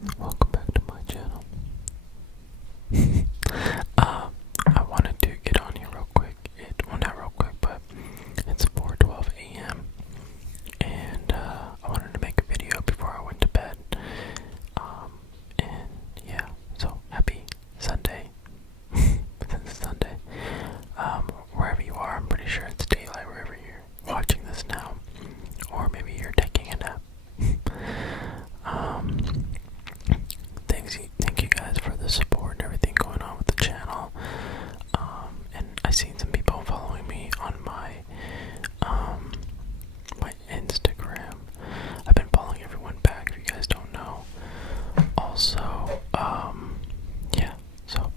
Welcome back to my channel. I wanted to get on here real quick. Well, not real quick, but it's 4:12 a.m. and I wanted to make a video before I went to bed. And yeah, so happy Sunday. Since it's Sunday. Wherever you are, I'm pretty sure it's daylight wherever you're watching this now, or maybe you're taking a nap. Thank you guys for the support and everything going on with the channel. And I seen some people following me on my my Instagram. I've been following everyone back, if you guys don't know. Also, yeah, so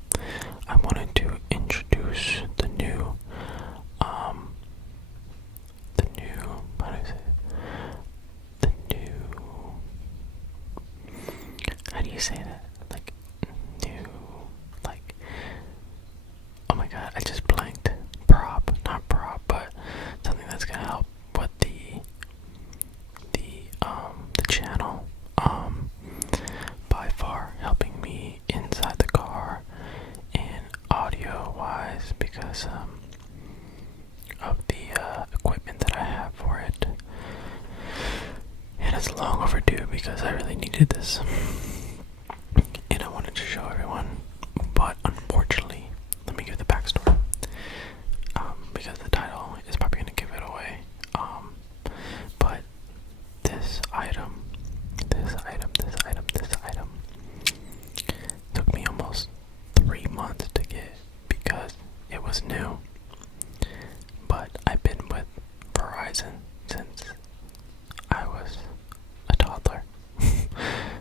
I wanted to introduce the new how do I say it? How do you say that? Like, new, like, oh my god, I just blanked. Not prop, but something that's gonna help with the channel, by far helping me inside the car and audio wise, because, of the, equipment that I have for it. And it's long overdue because I really needed this. And I wanted to show everyone. But unfortunately, let me give the backstory. Because the title is probably going to give it away. But this item took me almost 3 months to get because it was new. But I've been with Verizon since I was a toddler.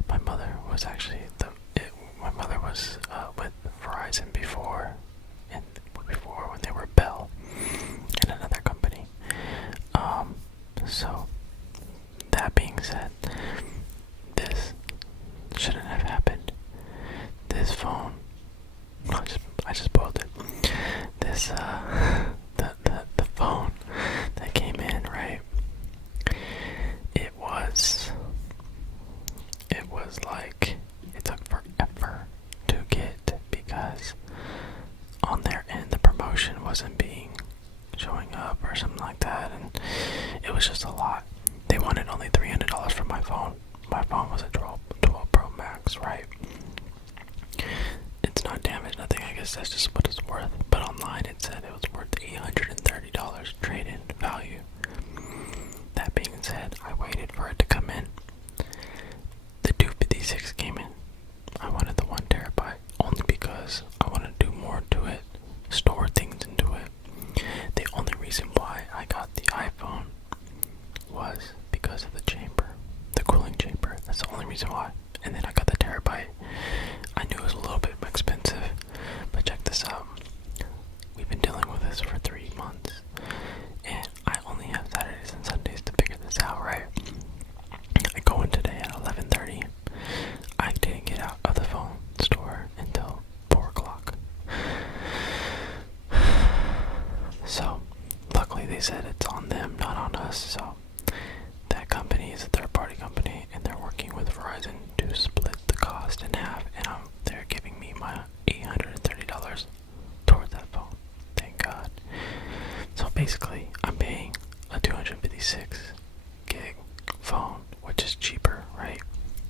My mother was actually with Verizon before when they were Bell and another company. So that being said, this shouldn't have happened. This phone, I just spoiled it. This the phone that came in, right? It was like, it took forever to get because on their end the promotion wasn't showing up or something like that, and it was just a lot. They wanted only $300 for my phone. My phone was a 12 Pro Max, right? It's not damaged, nothing. I guess that's just what it's worth. But online it said it was worth $830 trade-in value. That being said, I waited for it to come in. The 256 came in. I wanted the 1 terabyte only because I wanted to do more to it, store things into it. The only reason why I got the iPhone was because of the chamber, the cooling chamber. That's the only reason why. And then I got the terabyte. I knew it was a little bit expensive, but check this out. We've been dealing with this for 3 months, and I only have Saturdays and Sundays to figure this out, right? I go in today at 11:30. I didn't get out of the phone store until 4 o'clock. So, luckily they said it's on them, not on us. So, that company is a third-party company, and they're working with Verizon to split the cost in half, and they're giving me my $830 towards that phone. Thank God. So basically, I'm paying a 256 gig phone, which is cheaper, right?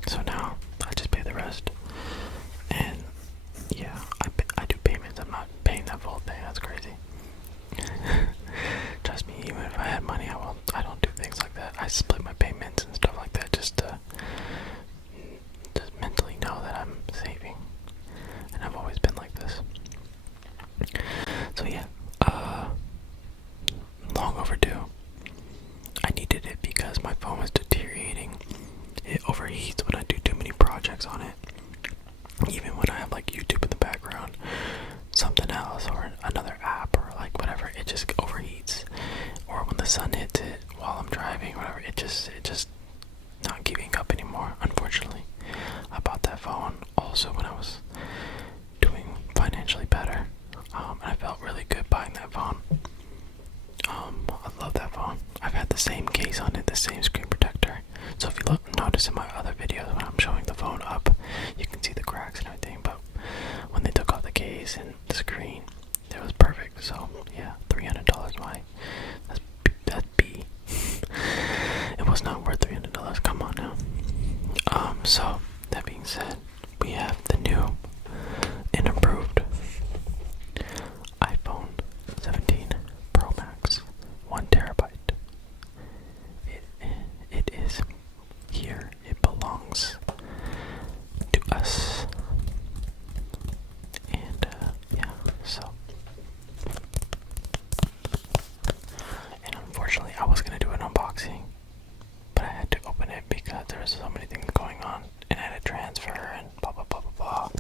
So now I just pay the rest, and yeah, I do payments. I'm not paying that full thing. That's crazy. Trust me, even if I had money, I don't do things like that. I split my payments and stuff like that just to mentally know that I'm saving, and I've always been like this. So yeah, long overdue. I needed it because my phone was deteriorating. It overheats when I do too many projects on it. Even when I have like YouTube in the background, something else, or another app, or like whatever, it just overheats. Or when the sun hits it while I'm driving, whatever, it just not keeping up anymore. Unfortunately, I bought that phone also when I was doing financially better, and I felt really good buying that phone. I love that phone. I've had the same case on it, the same screen protector. So if you notice in my other videos when I'm showing the phone up, ridiculous. Come on now. So that being said, we have the new and improved iPhone 17 Pro Max, 1 terabyte. It is here. It belongs to us. And yeah, so. And unfortunately, I was gonna do an unboxing, but I had to open it because there was so many things going on, and I had to transfer and blah blah blah blah blah.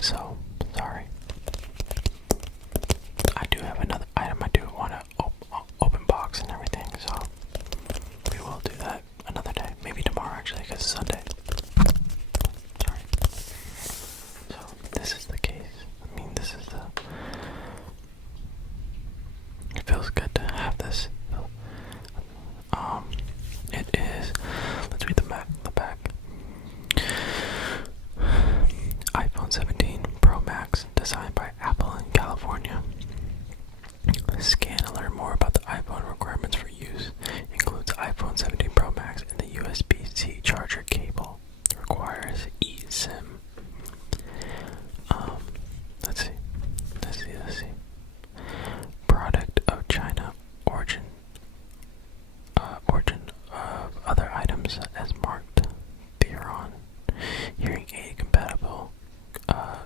So sorry. I do have another item I do want to open box and everything, so we will do that another day, maybe tomorrow actually, because it's Sunday. Sorry. So this is the case. I mean, this is the. It feels good to have this. It is. Let's read the back. iPhone 17 Pro Max, designed by Apple in California. Scan to learn more about the iPhone requirements for use. Includes iPhone 17 Pro Max and the USB-C charger cable. Requires eSIM. Let's see. Product of China origin. Origin of other items as marked thereon. Hearing aid compatible.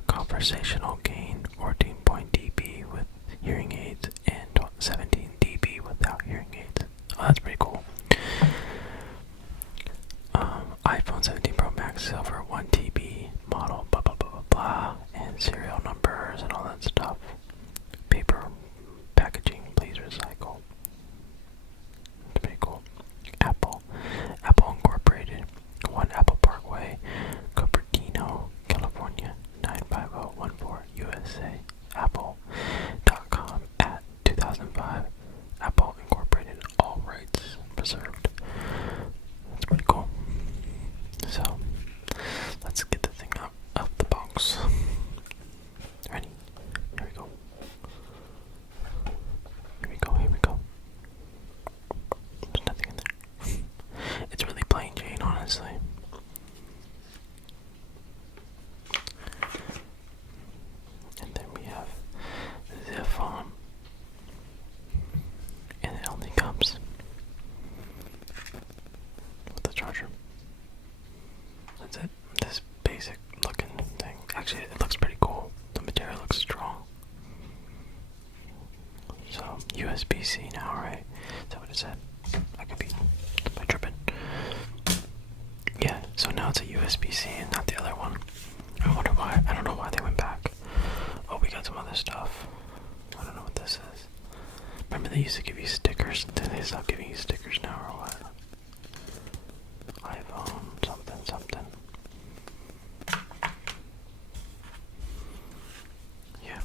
Conversational gain 14 dB with hearing aids and 17 dB without hearing aids. Oh, that's pretty cool. iPhone 17 Pro Max Silver 1 TB model, blah blah blah blah blah, and serial numbers and all that stuff. Paper packaging, please recycle. That's pretty cool. Apple Incorporated, 1 Apple Parkway, Cupertino, California, 95014, USA. Apple.com at 2005. Apple Incorporated, all rights preserved. That's pretty cool. So, let's get the thing out of the box. Ready? Here we go. Here we go. There's nothing in there. It's really plain Jane, honestly. And then we have the phone. And it only comes with the charger. That's it. This basic looking thing. Actually, it looks pretty cool. The material looks strong. So, USB-C now, right? Is that what it said? I could be tripping. Yeah, so now it's a USB-C and not the other one. I wonder why. I don't know why they went back. Oh, we got some other stuff. I don't know what this is. Remember they used to give you stickers? Did they stop giving you stickers now or what? iPhone something. Yeah.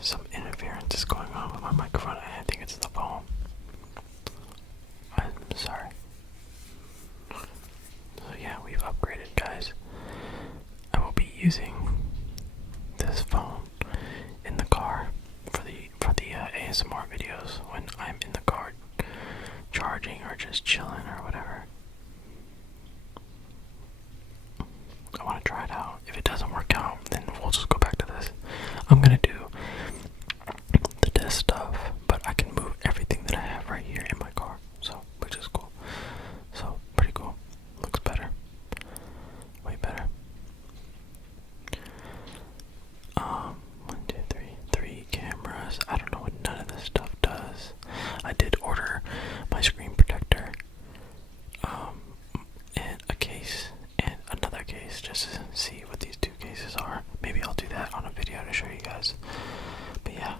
Some interference is going on with my microphone. I think it's the phone. I'm sorry. So yeah, we've upgraded, guys. I will be using this phone in the car for the ASMR videos when I'm in the car charging or just chilling or whatever. I want to try it out. If it doesn't work out, then we'll just go back to this. I'm gonna do the test stuff, but I can move everything that I have right here in my car, so which is cool. So pretty cool. Looks better. Way better. 1, 2, 3 cameras. I don't know what none of this stuff does. I did order my screen protector, and a case and another case just to see what these two cases are. Maybe I'll do that on a video to show you guys. But yeah.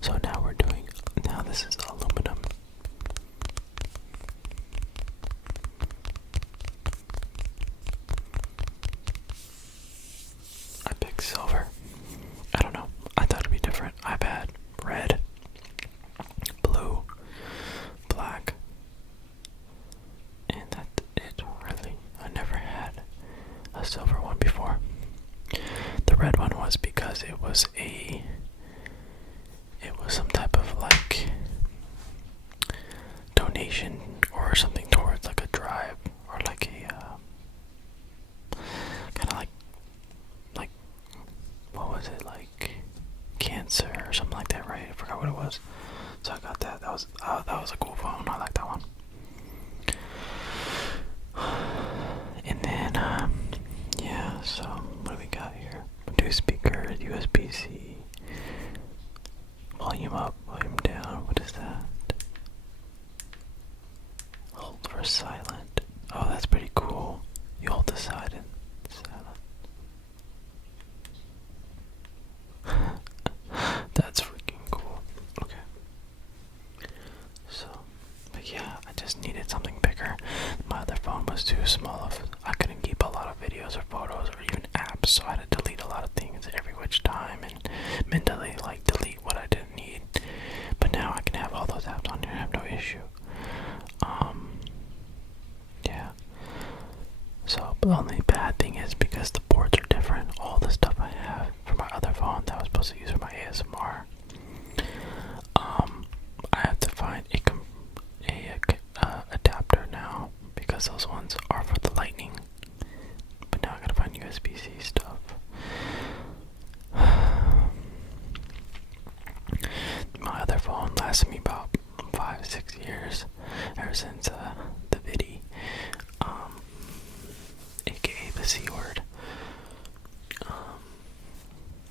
So now this is aluminum. I picked silver. I don't know. I thought it'd be different. I've had red, blue, destination or something towards like a drive or like a kind of like what was it, like cancer or something like that, right? I forgot what it was. So I got that. That was a cool phone. I like that one. And then yeah. So what do we got here? 2 speakers, USB-C, volume up, volume down. What is that? Hold for silent. Oh, that's pretty cool. You hold the side and silent. That's freaking cool. Okay. So, but yeah, I just needed something bigger. My other phone was too small. I couldn't keep a lot of videos or photos or even apps, so I had to delete a lot of things every which time and mentally like delete what I didn't need. But now I can have all those apps on here and have no issue. Yeah. So, but the only bad thing is because the boards are different, all the stuff I have for my other phone that I was supposed to use for my ASMR, I have to find a adapter now because those ones are for the lightning. But now I gotta find USB-C stuff. My other phone lasted me about 5-6 years ever since the Yeti, aka the C word.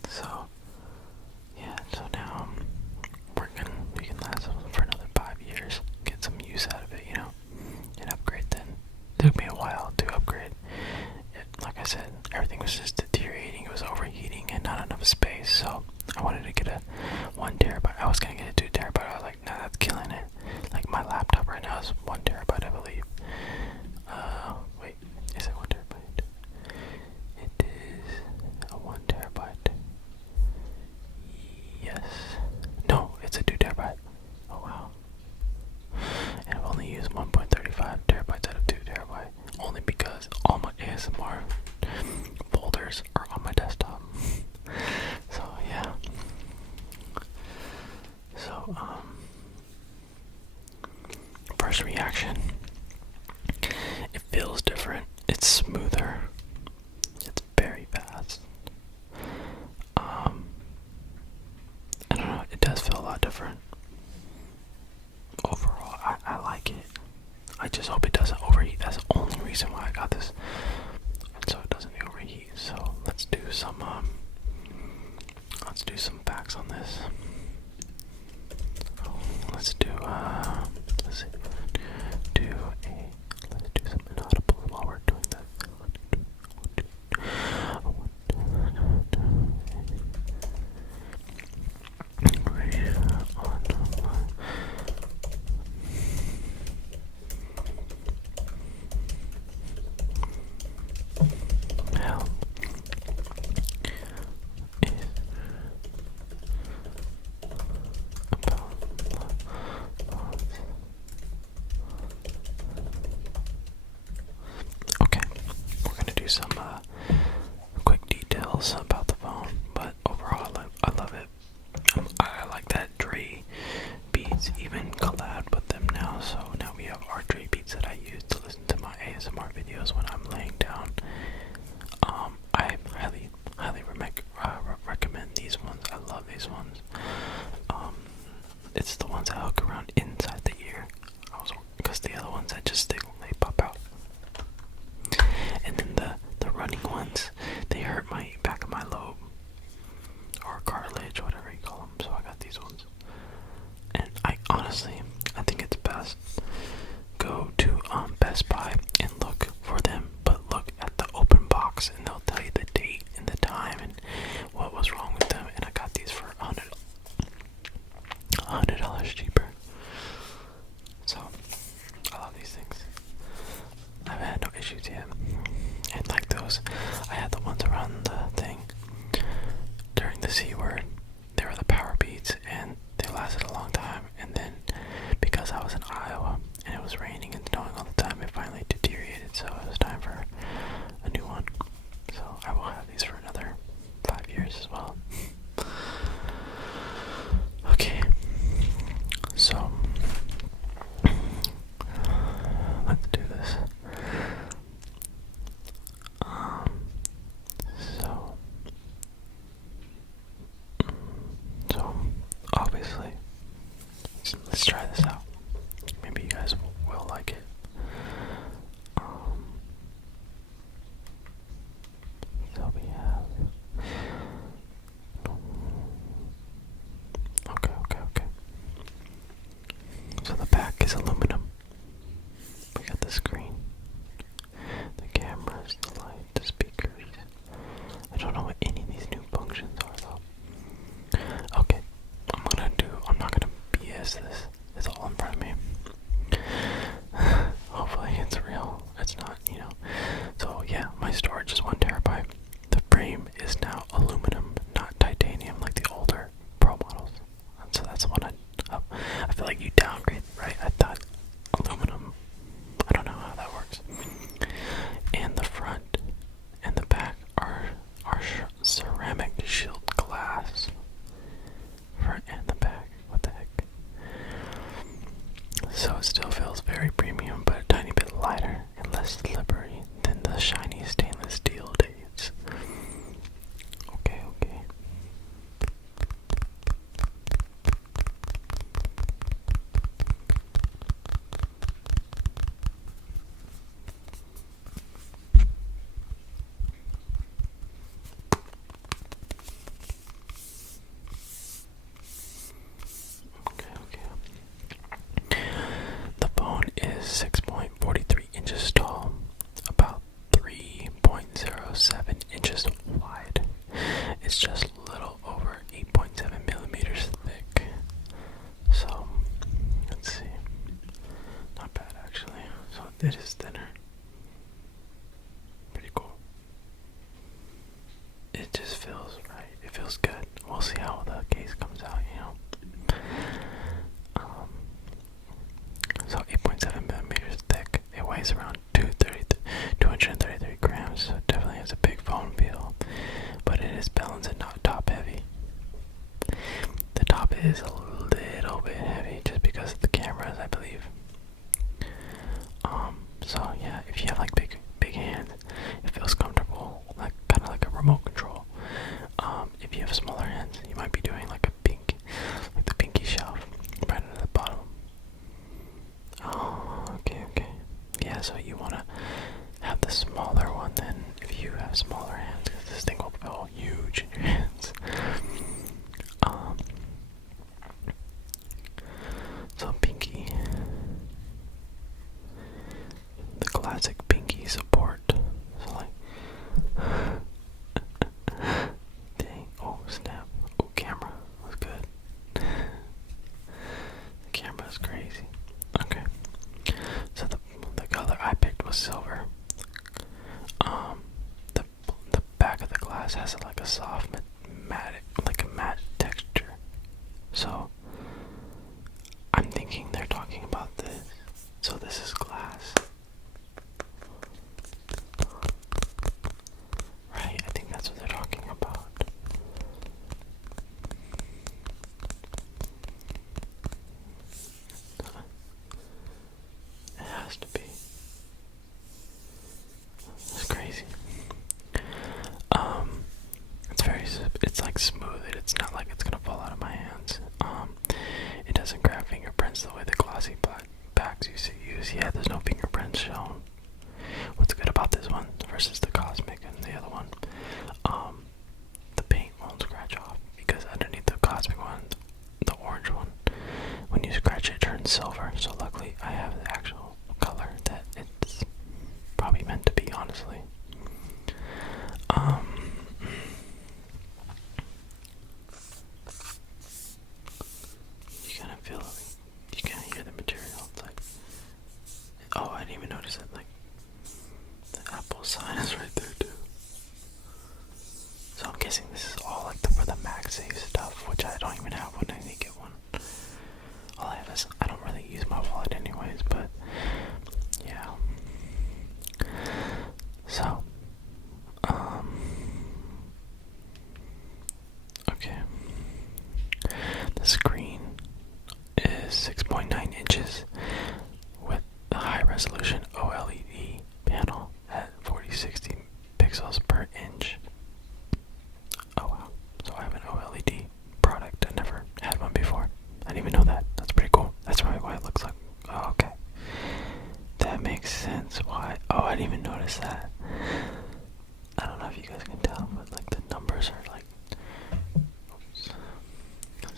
So yeah, so now we can last for another 5 years, get some use out of it, you know, and upgrade then. It took me a while to upgrade. Like I said, everything was just deteriorating, it was overheating and not enough space, so I wanted to get a 1 terabyte. I was gonna get a 2 terabyte, I was like, nah, that's killing it. Like my laptop right now is 1 terabyte, I believe. Wait, is it 1 terabyte? It is a 1 terabyte. Yes. No, it's a 2 terabyte. Oh wow. And I've only used 1.35 terabytes out of 2 terabyte. Only because all my ASMR folders are on my desktop. So yeah. So first reaction. It feels different. It's smoother. It's very fast. I don't know, it does feel a lot different. Overall, I like it. I just hope it doesn't overheat. That's the only reason why I got this. So it doesn't overheat. So let's do some facts on this. Let's do let's do some inaudibles while we're doing that. Okay, we're gonna do some quick details about the phone, but overall I love it. I like that Dre beats even collab with them now, so now we have our Dre beats that I use to listen to my ASMR videos when I'm laying down. I highly recommend these ones. I love these ones. It's the ones that hook around inside the ear, because the other ones that just stick when they pop out. And then the running ones, they hurt my back of my lobe or cartilage, whatever you call them. So I got these ones, and I think it's best go to Best Buy and look for them, but look at the open box and they'll tell you the date and the time and what was wrong with them. And I got these for $100 cheaper. So I love these things. I've had no issues yet. And like those, I had the ones around the thing during the C word. They were the power beats and they lasted a long time. And then because I was in Iowa and it was raining and snowing all the time, it finally deteriorated. So it was time for a new one. So I will have these for another 5 years as well. Okay. is aluminum. We got the screen, the cameras, the light, the speakers. I don't know what any of these new functions are though. Okay, I'm not gonna BS this. It's all in front of me. Hopefully it's real. It's not, So yeah, my storage is 1 terabyte. The frame is now aluminum, not titanium like the older Pro models. And so that's the one I feel like you downgrade, right? I thought aluminum. I don't know how that works. And the front and the back are ceramic shield glass. Front and the back. What the heck? So it still feels very premium, but a tiny bit lighter and less slippery than the shiny stainless steel days. Okay. The phone is 6.43 inches tall, about 3.07 inches wide. It's just a little over 8.7 millimeters thick. So, let's see. Not bad actually. So it is thinner. Pretty cool. It just feels right. It feels good. We'll see how the case comes out, So 8.7 millimeters thick. It weighs around 233 grams, so it definitely has a big phone feel. But it is balanced and not top heavy. The top is a little bit heavy just because of the cameras, I believe. So yeah, if you have like big hands, it feels comfortable, like kind of like a remote control. If you have smaller hands, you might be doing like the pinky shelf right at the bottom. Oh, okay. Yeah, so you want to have the smaller one then if you have smaller hands, because this thing will feel huge in your hands. So pinky, the classic pinky support. So like, dang, oh snap, oh camera was good. The camera is crazy. Okay, so the color I picked was silver. The back of the glass has like a soft matte texture. So I'm thinking they're talking about this. So this is glass. Right, I think that's what they're talking about. It has to be. It's crazy. It's like smooth. It's not like it's gonna fall out of my hands. It doesn't grab fingerprints the way the glossy backs used to use. Yeah, there's no fingerprints shown. What's good about this one versus the Cosmic and the other one? The paint won't scratch off because underneath the Cosmic one, the orange one, when you scratch it, it turns silver. So luckily, I have the actual color that it's probably meant to be, honestly. You kind of feel it. You kind of hear the material. It's like, oh, I didn't even notice it. Like, the Apple sign is right there too. So I'm guessing this is all like for the MagSafe stuff, which I don't even have when I need to get one. All I have is, I don't really use my wallet anyways, but yeah. So, okay. The screen is 6.9 inches with a high resolution OLED panel at 4060 pixels per inch. Oh wow. So I have an OLED product. I never had one before. I didn't even know that. That's pretty cool. That's probably why it looks like. Oh, okay. That makes sense. Why? Oh, I didn't even notice that. I don't know if you guys can tell, but like the numbers are like. Oops.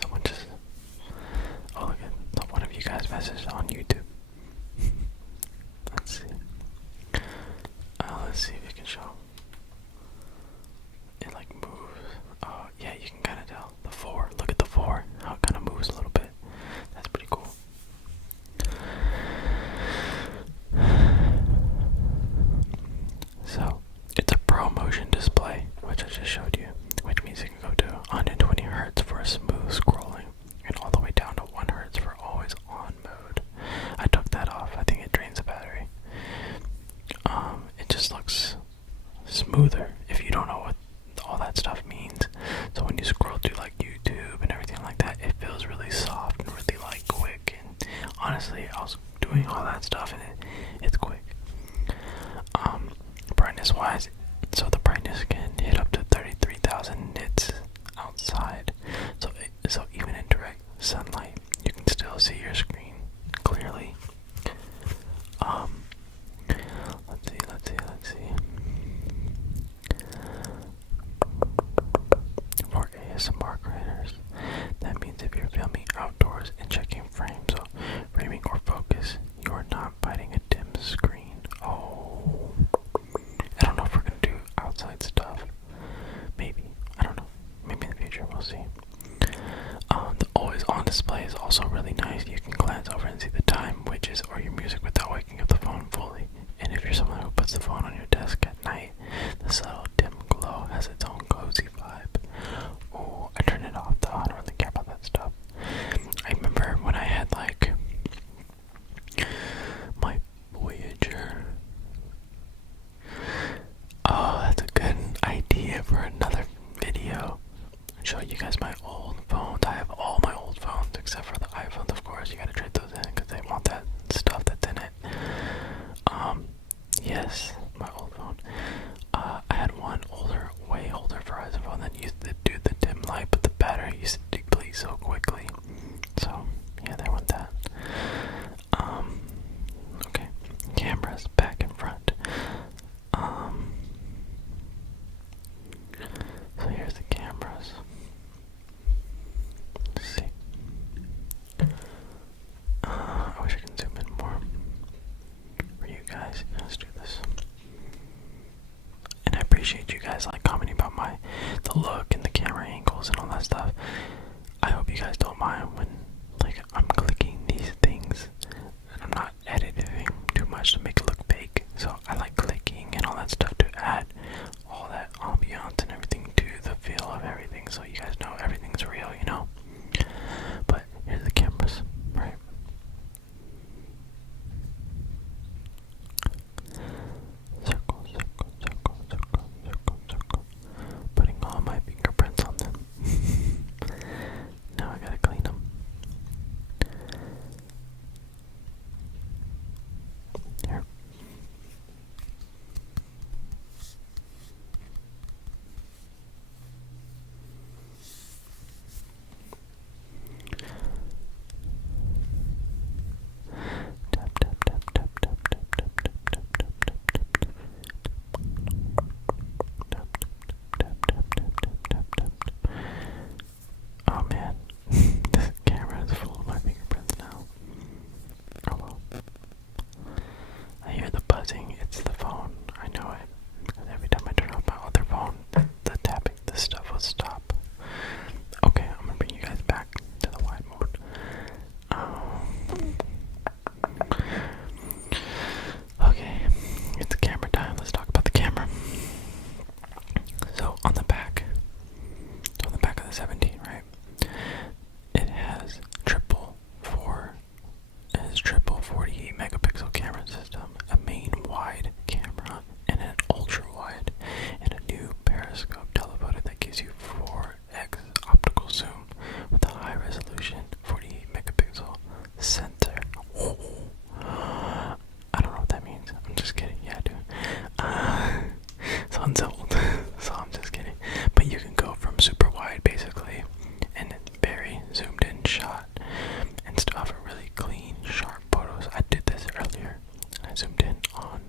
Someone just. Oh, look at one of you guys guys messaged on YouTube. Let's see. Let's see if we can show. It like moves. Yeah, you can kind of tell. The 4. Look at the 4. How it kind of moves a little bit. That's pretty cool. So, it's a Pro Motion display, which I just showed you, which means it can go to 120 Hz for smooth scrolling, and all the way down to 1 Hz for always on mode. I took that off. I think it drains the battery. It just looks smoother if you don't know what all that stuff means. So when you scroll through like YouTube and everything like that, it feels really soft and really like quick. And honestly, I was doing all that stuff and it's quick. Brightness wise, so the brightness can hit up to 33,000 nits outside. So even in direct sunlight, you can still see your screen clearly. Let's see. For ASMR creators, that means if you're filming outdoors and checking frames or framing or focus, you are not biting a dim screen. Oh, I don't know if we're gonna do outside stuff. Maybe. I don't know. Maybe in the future, we'll see. The always on display is also really nice. You can glance over and see the time, widgets, or your music without waking up the phone fully. And if you're someone who puts the phone on your desk at night, the subtle dim glow has its own cozy vibe. Oh, I turned it off though. I don't really care about that stuff. I remember when I had like my Voyager. Oh, that's a good idea for another video. I'll show you guys my old phones. I have all my old phones except for the iPhones, of course. You gotta trade those in because they want that stuff that's in it. Yes, my old phone. I had one older, way older Verizon phone that used to do the dim light, but the battery used to deplete so quickly. So, yeah, there went that. Okay. Cameras, back and front. So here's the cameras. Let's see. I wish I could zoom in more for you guys. Let's do this. And I appreciate you guys like commenting about the look and the camera angles and all that stuff. I hope you guys don't mind when like I'm clicking these things and I'm not editing too much to make it look fake. So I like clicking and all that stuff to add all that ambiance and everything to the feel of everything, so you guys know everything's real, you know. But here's the cameras, right? Circle, circle, circle, circle, circle, circle. Putting all my fingerprints on them. Now I gotta clean them. Here. Oh man, this camera is full of my fingerprints now. Oh well. I hear the buzzing, it's the phone. I know it. Because every time I turn off my other phone, the tapping, this stuff will stop. Okay, I'm gonna bring you guys back to the wide mode. Okay, it's camera time. Let's talk about the camera. So on the back of the 17, right? It has triple 48 megapixel camera system, a main wide camera, and an ultra wide, and a new periscope telephoto that gives you 4x optical zoom with a high resolution 48 megapixel sensor. I don't know what that means. I'm just kidding. Yeah, I do. Sounds old. So I'm just kidding. But you can go from super wide basically, and very zoomed in shot, and still have a really clean, sharp photos. I did this earlier. I zoomed in on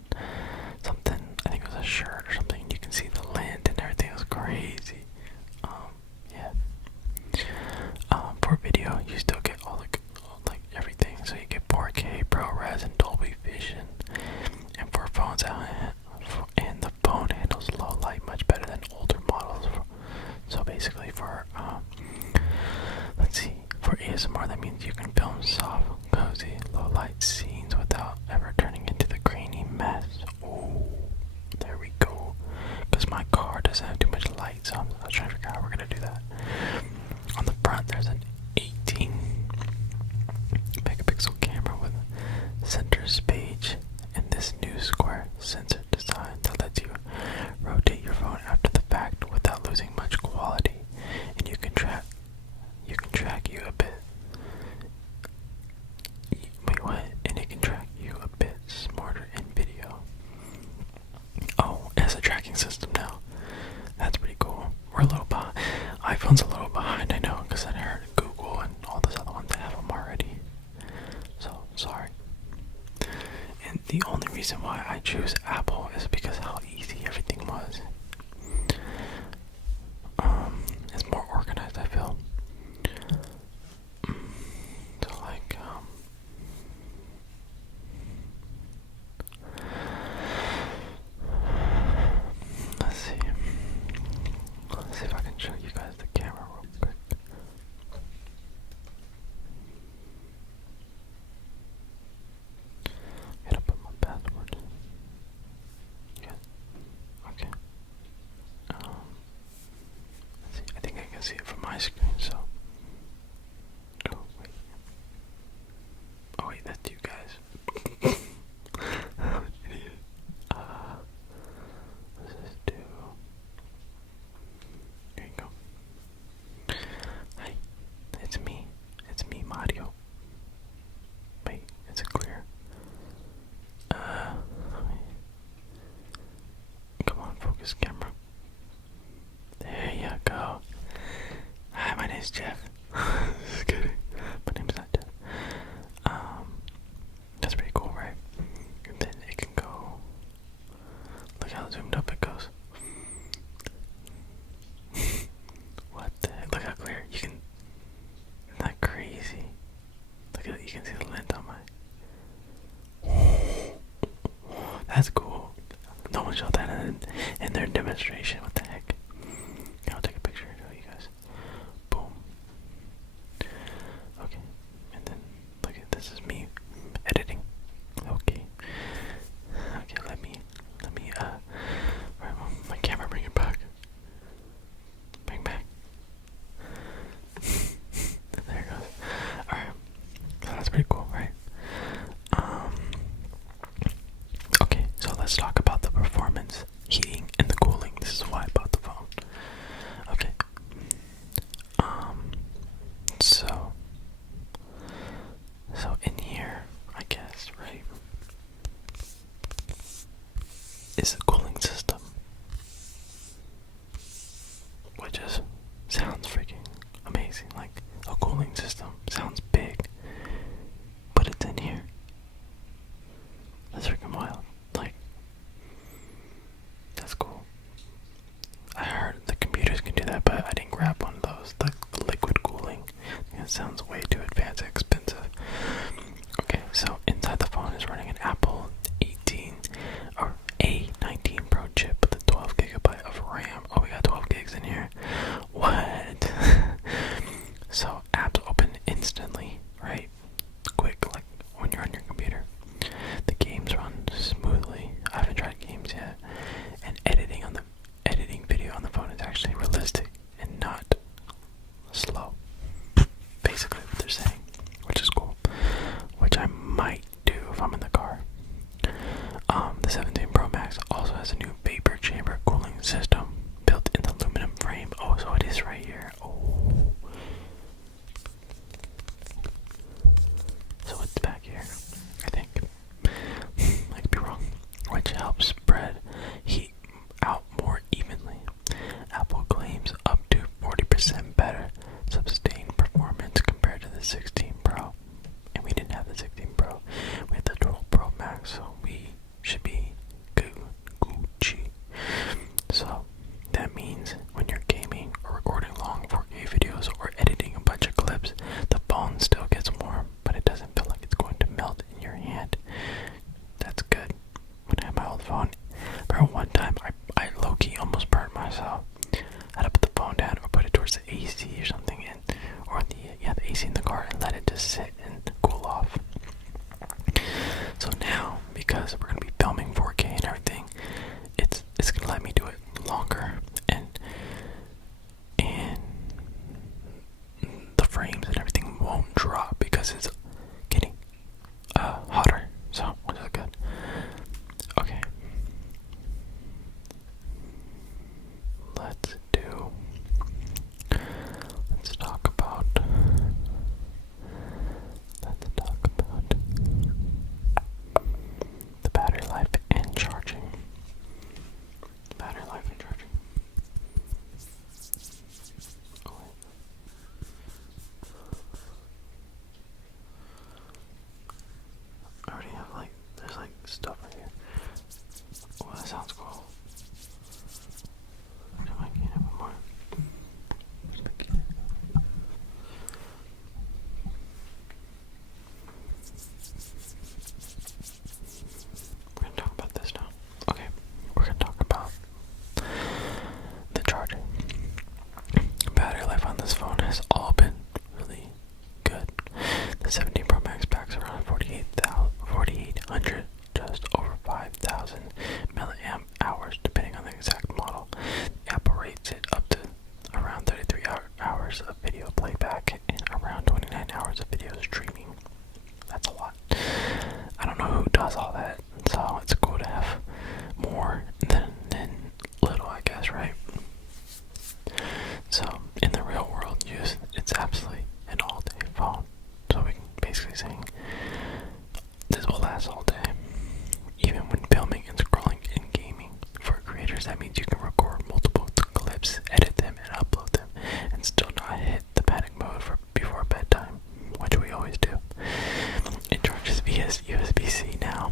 something. I think it was a shirt or something. You can see the lint and everything. It was crazy. Yeah. For video, you still get all like everything. can film soft, cozy, low-light scenes without ever turning into the grainy mess. Oh, there we go. Because my car doesn't have too much light, so I was trying to figure out how we're going to do that. On the front, there's an 18 megapixel camera with center stage and this new square sensor design that lets you rotate your phone after the fact without losing much quality, and you can track you a bit. Wait, what? And it can track you a bit smarter in video. Oh, it has a tracking system now. That's pretty cool. We're a little behind. iPhone's a little behind, I know, because I heard Google and all those other ones that have them already. So, sorry. And the only reason why I choose Apple is because how easy everything was. It's more organized, I feel. So like, let's see if I can show you guys the camera real quick. Gotta put my password in. Yeah. Okay. Let's see. I think I can see it from my screen, so. Oh wait. Oh wait, that's you guys. Idiot. What's this do? There you go. Hi, it's me. It's me, Mario. Wait, is it clear? Come on, focus camera. There you go. Hi, my name's Jeff. Just kidding. My name's not Jeff. That's pretty cool, right? And then it can go. Look how zoomed up it goes. What the heck? Look how clear. You can. Isn't that crazy? Look at it. You can see the lens on my. That's cool. No one showed that in their demonstration. What the heck? I'll take a picture and show you guys. Boom. Okay. And then look at this is me editing. Okay. Okay, let me my camera, bring it back. Bring back. There it goes. Alright. So that's pretty cool, right? Okay, so let's talk about the performance, heating, and the cooling. This is why I bought the phone. Okay. So in here, I guess, right, is a cooling system, which sounds freaking amazing. Like, a cooling system sounds big, but it's in here. That's freaking wild. Like, that's cool. I heard the computers can do that, but I didn't grab one of those. The liquid cooling. It sounds way too advanced and expensive. Okay, so inside the phone is running an Apple 18 or A19 and cool off. So now, because we're gonna be filming 4K and everything, it's gonna let me do it longer, and the frames and everything won't drop because it's getting hotter. So which is good. Okay. Let's talk about the battery life and charging. Battery life and charging. Oh, I already have there's stuff right here. Oh, that sounds cool. I can't have more. We're gonna talk about this now. Okay, we're gonna talk about the charging. Battery life on this phone has all been really good. The 17 Pro Max packs around 4,800, just over 5,000 milliamp hours, depending on the exact model. The Apple rates it up to around 33 hours of video playback and around 29 hours of video streaming. That's a lot. I don't know who does all that, so it's cool to have more than little, I guess, right? So, in the real world use, it's absolutely an all-day phone. So we can basically say this will last all day. Even when filming and scrolling and gaming. For creators, that means you can record multiple clips, edit them, and upload them, and still not hit the panic mode before bedtime, which we always do. It charges via USB-C now,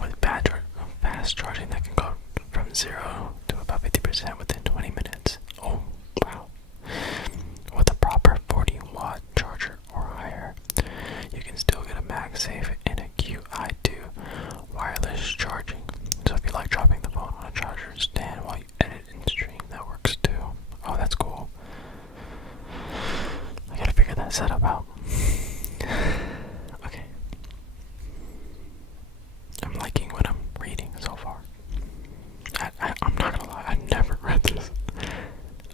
with fast charging that can go from 0 to about 50% within 20 minutes. Oh, wow. With a proper 40-watt charger or higher, you can still get a MagSafe and a QI2 wireless charging. So if you like dropping the phone on a charger stand while you edit and stream, that works too. Oh, that's cool. I gotta figure that setup out. Okay. I'm liking what I'm reading so far. I'm not gonna lie, I've never read this.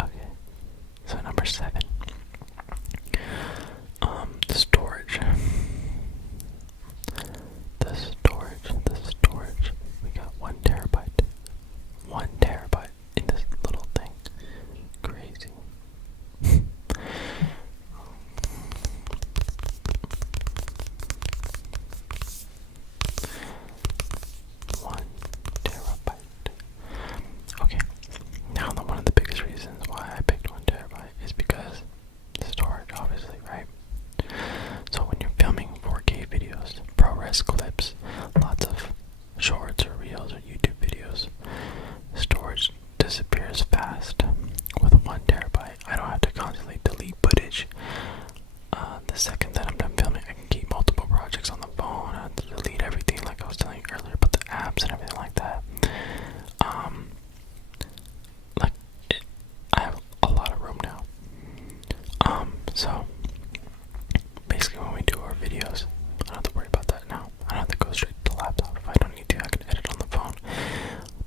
Okay. So number 7. The storage. The storage. We got 1 terabyte. 1 terabyte in this little thing. Crazy. 1 terabyte. Okay. Now one of the biggest reasons why I picked 1 terabyte is because the storage, obviously, right? So when you're filming 4K videos, ProRes clips, lots of shorts or reels or YouTube videos, storage disappears fast. With 1 terabyte, I don't have to constantly delete footage. The second that I'm done filming, I can keep multiple projects on the phone. I have to delete everything, like I was telling you earlier, but the apps and everything like that. I have a lot of room now. So basically when we do our videos, I don't have to worry about that now. I don't have to go straight to the laptop. If I don't need to, I can edit on the phone.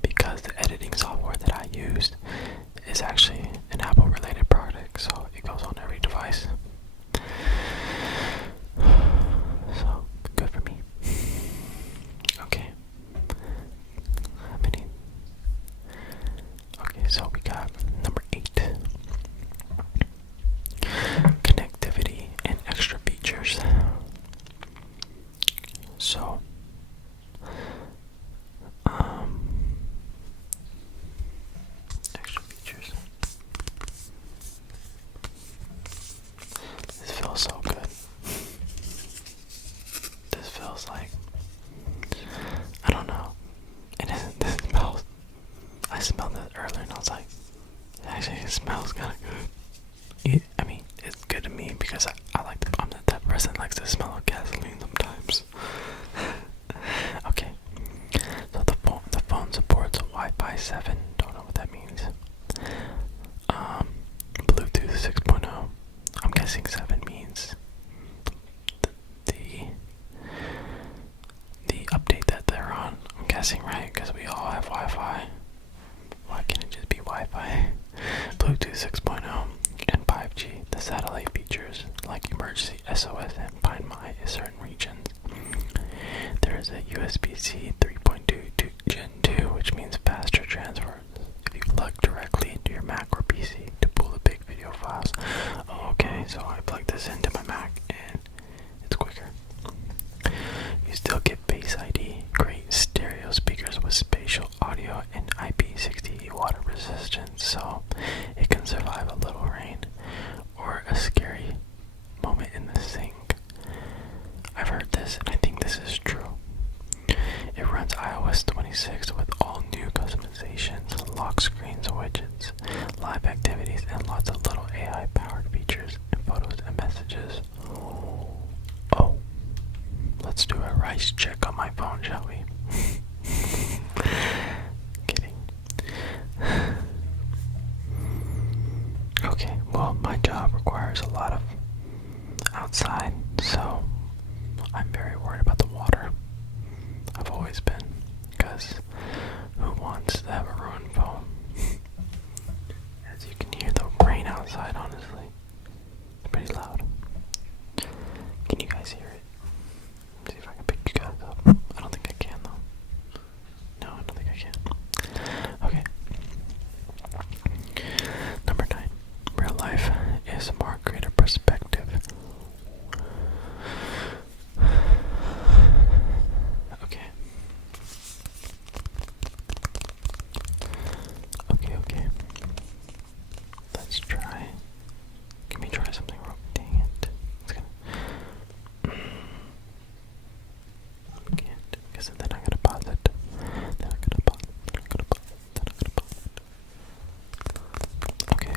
Because the editing software that I use is actually an Apple related product, so it goes on every device. So good for me. Okay. How many? Okay, so we got number 8. Connectivity and extra features. So, extra features. This feels so good. This feels like, I don't know. This smells. I smelled it earlier and I was like, actually, it smells kind of good. I mean, it's good to me because I'm the type of person that likes to smell of gasoline sometimes. Okay, so the phone supports Wi-Fi 7. Don't know what that means. Bluetooth 6.0. I'm guessing 7 means guessing, right? Because we all have Wi-Fi. Why can't it just be Wi-Fi? Bluetooth 6.0 and 5G. The satellite features like emergency SOS and Find My in certain regions. There is a USB-C 3.2 to Gen 2, which means faster transfers. If you plug directly into your Mac or PC to pull the big video files. Oh, okay, so I plug this into my Mac and it's quicker. You still get Face ID, great stereo speakers with spatial audio and IP60 water resistance, so it can survive a little rain or a scary moment in the sink. I've heard this and I think this is true. It runs iOS 26 with all new customizations, lock screens, widgets, live activities, and lots of little AI-powered features in photos and messages. Oh, let's do a rice check on my phone, shall we? Kidding. Okay, well, my job requires a lot of outside, so I'm very worried about the water. I've always been, because who wants to have a ruined phone? As you can hear the rain outside, honestly. It's pretty loud. Can you guys hear it? Let's see if I can pick you guys up. I don't think I can, though. No, I don't think I can. Okay. Number 9. Real life is a more greater perspective. Okay. Let's try. Can we try something wrong? Dang it. It's gonna... Can't. Because then I'm gonna pause it. Then I'm gonna pause it. Then I'm gonna pause it. Then I'm gonna pause it. Okay.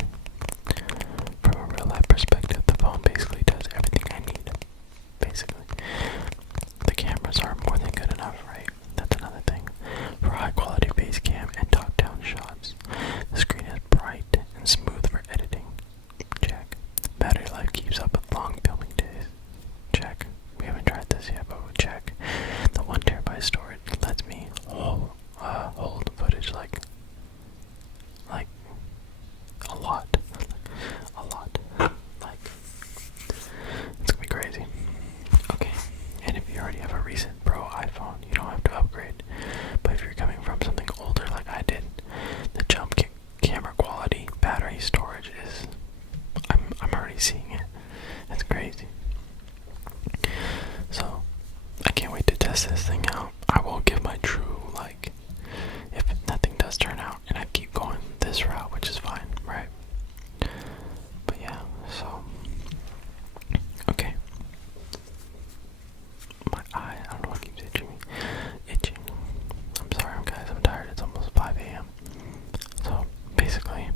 From a real life perspective, the phone basically does everything I need. Basically. The cameras are more than good enough, right? That's another thing. For high quality face cam and top down shots. The screen is bright and smooth for editing. Check. Battery life keeps up with long filming days. Check. We haven't tried this yet, but we'll check. The 1 terabyte storage lets me hold footage like a lot. Like, it's gonna be crazy. Okay. And if you already have a recent Pro iPhone, you don't have to upgrade. But if you're coming from something older like I did, the jump camera quality, battery storage is, I'm already seeing it. It's crazy. So, I can't wait to test this thing out. I will give my true, if nothing does turn out and I keep going this route, which is fine, right? But yeah, so, okay. My eye, I don't know what keeps itching me. I'm sorry, guys, I'm tired. It's almost 5 a.m. So, basically,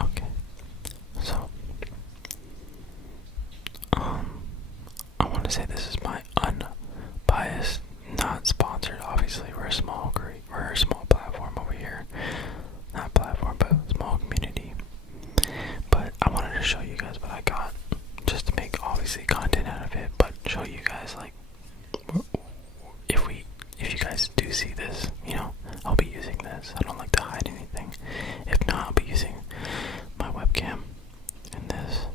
okay, so, I want to say this is my unbiased, not sponsored. Obviously, we're a small platform over here. Not platform, but small community. But I wanted to show you guys what I got, just to make obviously content out of it, but show you guys if you guys do see this, I'll be using this. I don't like to hide anything. If not, I'll be using my webcam and this.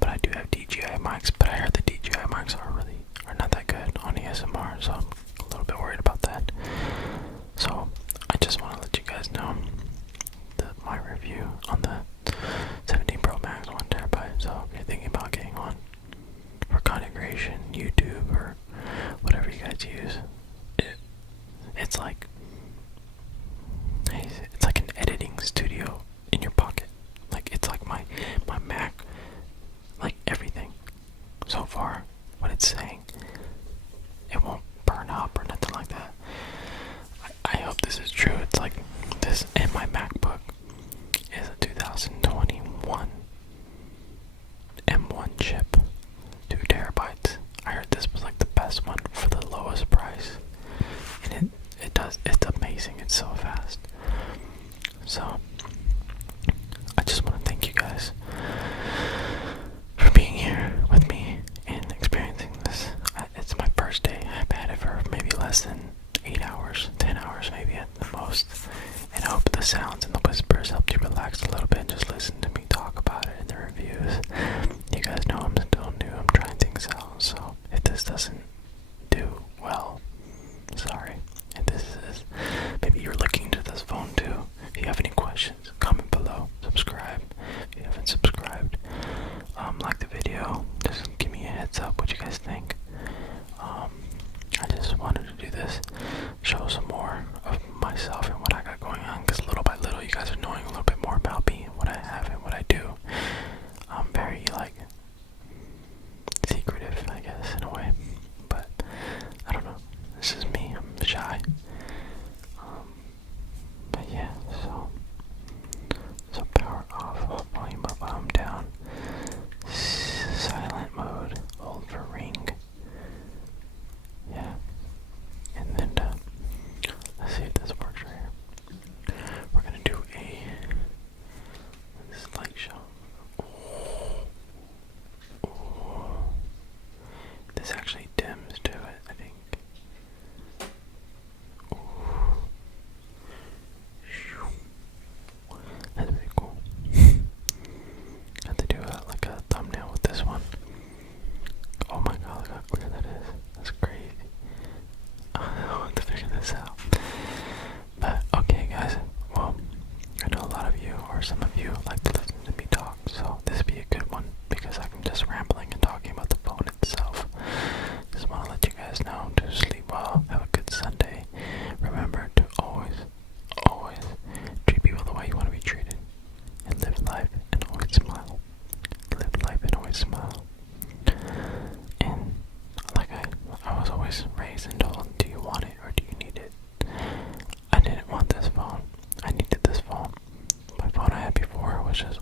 But I do have DJI mics, but I heard the DJI mics are not that good on ASMR, so I'm a little bit worried about that. So I just want to let you guys know my review on the 17 Pro Max 1 terabyte. So if you're thinking about getting one for content creation, YouTube, or whatever you guys use, it's like an editing studio in your pocket. It's like my Mac, everything. So far, what it's saying, it won't burn up or nothing like that. I hope this is true. It's like this, and my MacBook is a 2000 what's up, what you guys think. I just wanted to do this, show some more of myself and what I got going on, because little by little you guys are knowing a little bit more about me and what I have and what I do. I'm very, like, secretive, I guess, in a way, but I don't know, this is me, I'm shy. But yeah, so power off, volume up, volume down, silent mode, hold for ring. Yeah, and then let's see if this works right here. We're gonna do this light show. Ooh. This actually dims to it, I think. Ooh. That's pretty cool. I have to do like a thumbnail with this one. Oh my god, look how clear that is. That's crazy. I want to figure this out. But okay guys, well, I know a lot of you, or some of you, like to listen to me talk, so this would be a good one because I'm just rambling and talking about the phone itself. Just want to let you guys know to sleep well, have a good Sunday. Remember to always treat people the way you want to be treated, and live life and always smile. Live life and always smile. And like I was always raised and told, do you want it or do you need it? I didn't want this phone. I needed this phone. My phone I had before was just